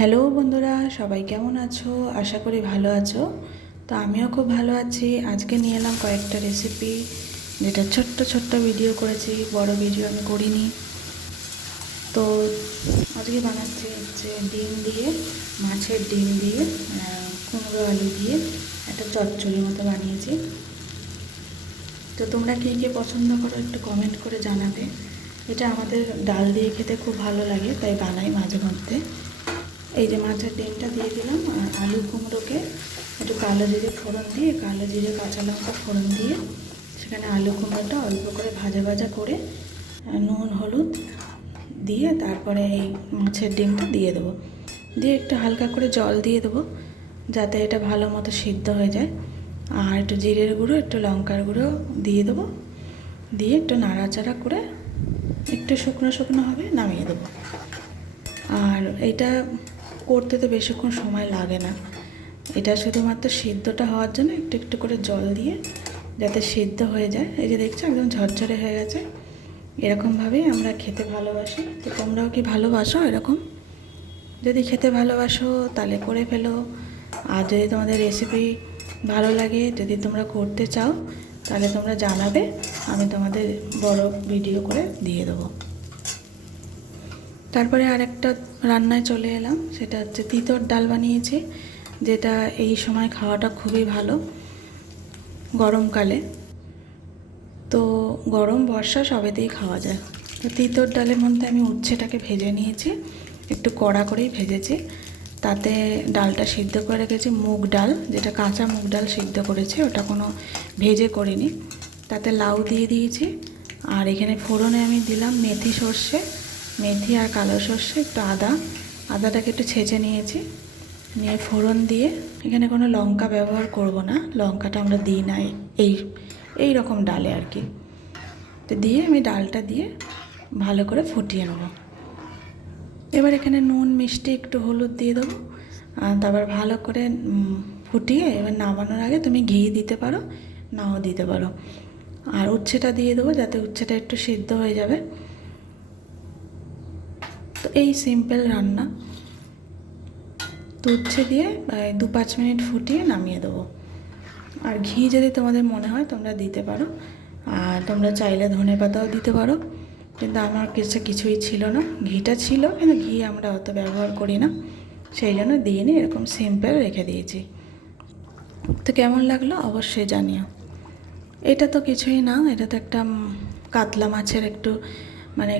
Hello বন্ধুরা, সবাই কেমন আছো? আশা করি ভালো আছো। তো আমিও খুব ভালো আছি। আজকে নিয়ে এলাম কয়েকটা রেসিপি, যেটা ছোট্ট ছোট্ট ভিডিও করেছি, বড় ভিডিও আমি করিনি। তো আজকে বানাচ্ছি হচ্ছে ডিম দিয়ে, মাছের ডিম দিয়ে, কুমড়ো আলু দিয়ে একটা চচ্চড়ি মতো বানিয়েছি। তো তোমরা কে কে পছন্দ করো একটু কমেন্ট করে জানাবে। এটা আমাদের ডাল দিয়ে খেতে খুব ভালো লাগে, তাই বানাই মাঝে মধ্যে। এই যে মাছের ডিমটা দিয়ে দিলাম, আর আলু কুমড়োকে একটু কালো জিরে ফোড়ন দিয়ে, কালো জিরে কাঁচা লঙ্কা ফোড়ন দিয়ে, সেখানে আলু কুমড়োটা অল্প করে ভাজা ভাজা করে নুন হলুদ দিয়ে তারপরে এই মাছের ডিমটা দিয়ে দেবো। দিয়ে একটু হালকা করে জল দিয়ে দেবো, যাতে এটা ভালো মতো সিদ্ধ হয়ে যায়। আর একটু জিরের গুঁড়ো, একটু লঙ্কার গুঁড়ো দিয়ে দেবো। দিয়ে একটু নাড়াচাড়া করে একটু শুকনো শুকনো হবে, নামিয়ে দেবো। আর এটা করতে তো বেশিক্ষণ সময় লাগে না। এটা শুধুমাত্র সিদ্ধটা হওয়ার জন্য একটু একটু করে জল দিয়ে যাতে সিদ্ধ হয়ে যায়। এই যে দেখছো একদম ঝরঝরে হয়ে গেছে। এরকমভাবেই আমরা খেতে ভালোবাসি। তো তোমরাও কি ভালোবাসো এরকম? যদি খেতে ভালোবাসো তাহলে করে ফেলো। আর যদি তোমাদের রেসিপি ভালো লাগে, যদি তোমরা করতে চাও, তাহলে তোমরা জানাবে, আমি তোমাদের বড় ভিডিও করে দিয়ে দেবো। তারপরে আরেকটা রান্নায় চলে এলাম, সেটা হচ্ছে তিতর ডাল বানিয়েছি, যেটা এই সময় খাওয়াটা খুবই ভালো গরমকালে। তো গরম বর্ষা সবেতেই খাওয়া যায়। তো তিতর ডালের মধ্যে আমি উচ্ছেটাকে ভেজে নিয়েছি, একটু কড়া করেই ভেজেছি। তাতে ডালটা সিদ্ধ করে রেখেছি, মুগ ডাল, যেটা কাঁচা মুগ ডাল সিদ্ধ করেছি, ওটা কোনো ভেজে করিনি। তাতে লাউ দিয়ে দিয়েছি। আর এখানে ফোড়নে আমি দিলাম মেথি সর্ষে, মেথি আর কালো সর্ষে, একটু আদাটাকে একটু ছেঁচে নিয়েছি। নিয়ে ফোড়ন দিয়ে, এখানে কোনো লঙ্কা ব্যবহার করব না, লঙ্কাটা আমরা দিই না এই রকম ডালে আর কি। তো দিয়ে আমি ডালটা দিয়ে ভালো করে ফুটিয়ে নেব। এবার এখানে নুন মিষ্টি একটু হলুদ দিয়ে দেবো। তারপর ভালো করে ফুটিয়ে এবার নামানোর আগে তুমি ঘি দিতে পারো, নাও দিতে পারো। আর উচ্ছেটা দিয়ে দেবো, যাতে উচ্ছেটা একটু সিদ্ধ হয়ে যাবে। তো এই সিম্পল রান্না। তো উচ্ছে দিয়ে 2-5 মিনিট ফুটিয়ে নামিয়ে দেবো। আর ঘি যদি তোমাদের মনে হয় তোমরা দিতে পারো, আর তোমরা চাইলে ধনেপাতাও দিতে পারো, কিন্তু আমার কাছে কিছুই ছিল না। ঘিটা ছিল, কিন্তু ঘি আমরা অত ব্যবহার করি না, সেই জন্য দিইনি, এরকম সিম্পল রেখে দিয়েছি। তো কেমন লাগলো অবশ্যই জানিও। এটা তো কিছুই না, এটা তো একটা কাতলা মাছের একটু মানে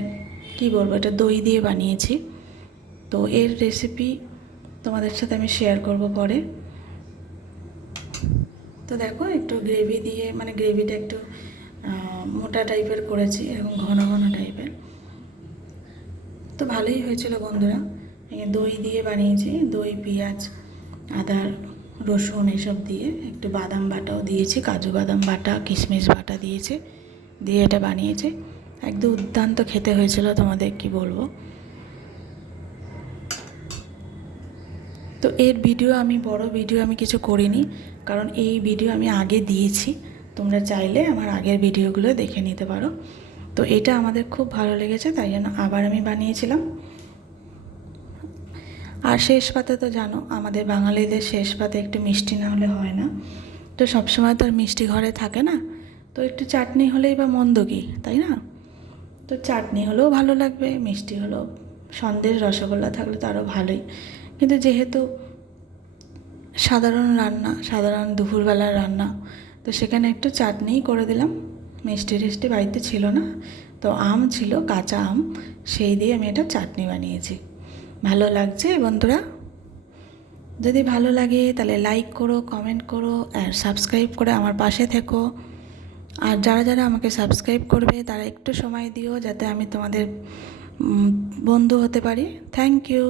কি বলবো, এটা দই দিয়ে বানিয়েছি। তো এর রেসিপি তোমাদের সাথে আমি শেয়ার করব পরে। তো দেখো একটু গ্রেভি দিয়ে, মানে গ্রেভিটা একটু মোটা টাইপের করেছি, এরকম ঘন ঘন টাইপের। তো ভালোই হয়েছিল বন্ধুরা। দই দিয়ে বানিয়েছি, দই, পেঁয়াজ, আদা, রসুন এসব দিয়ে, একটু বাদাম বাটাও দিয়েছি, কাজু বাদাম বাটা, কিশমিশ বাটা দিয়েছি, দিয়ে এটা বানিয়েছি। একদম দুর্দান্ত খেতে হয়েছিল, তোমাদের কি বলবো। তো এর ভিডিও আমি বড় ভিডিও আমি কিছু করিনি, কারণ এই ভিডিও আমি আগে দিয়েছি। তোমরা চাইলে আমার আগের ভিডিওগুলো দেখে নিতে পারো। তো এটা আমাদের খুব ভালো লেগেছে, তাই জন্য আবার আমি বানিয়েছিলাম। আর শেষ পাতে তো জানো, আমাদের বাঙালিদের শেষ পাতে একটু মিষ্টি না হলে হয় না। তো সবসময় তো আর মিষ্টি ঘরে থাকে না, তো একটু চাটনি হলেই বা মন্দ কি, তাই না? তো চাটনি হলেও ভালো লাগবে, মিষ্টি হলেও, সন্দেশ রসগোল্লা থাকলে তো আরও ভালোই। কিন্তু যেহেতু সাধারণ রান্না, সাধারণ দুপুরবেলার রান্না, তো সেখানে একটু চাটনিই করে দিলাম। মিষ্টি টিষ্টি বাড়িতে ছিল না, তো আম ছিল, কাঁচা আম, সেই দিয়ে আমি এটা চাটনি বানিয়েছি। ভালো লাগছে বন্ধুরা? যদি ভালো লাগে তাহলে লাইক করো, কমেন্ট করো, আর সাবস্ক্রাইব করে আমার পাশে থেকো। আর যারা যারা আমাকে সাবস্ক্রাইব করবে তারা একটু সময় দিও, যাতে আমি তোমাদের বন্ধু হতে পারি। Thank you.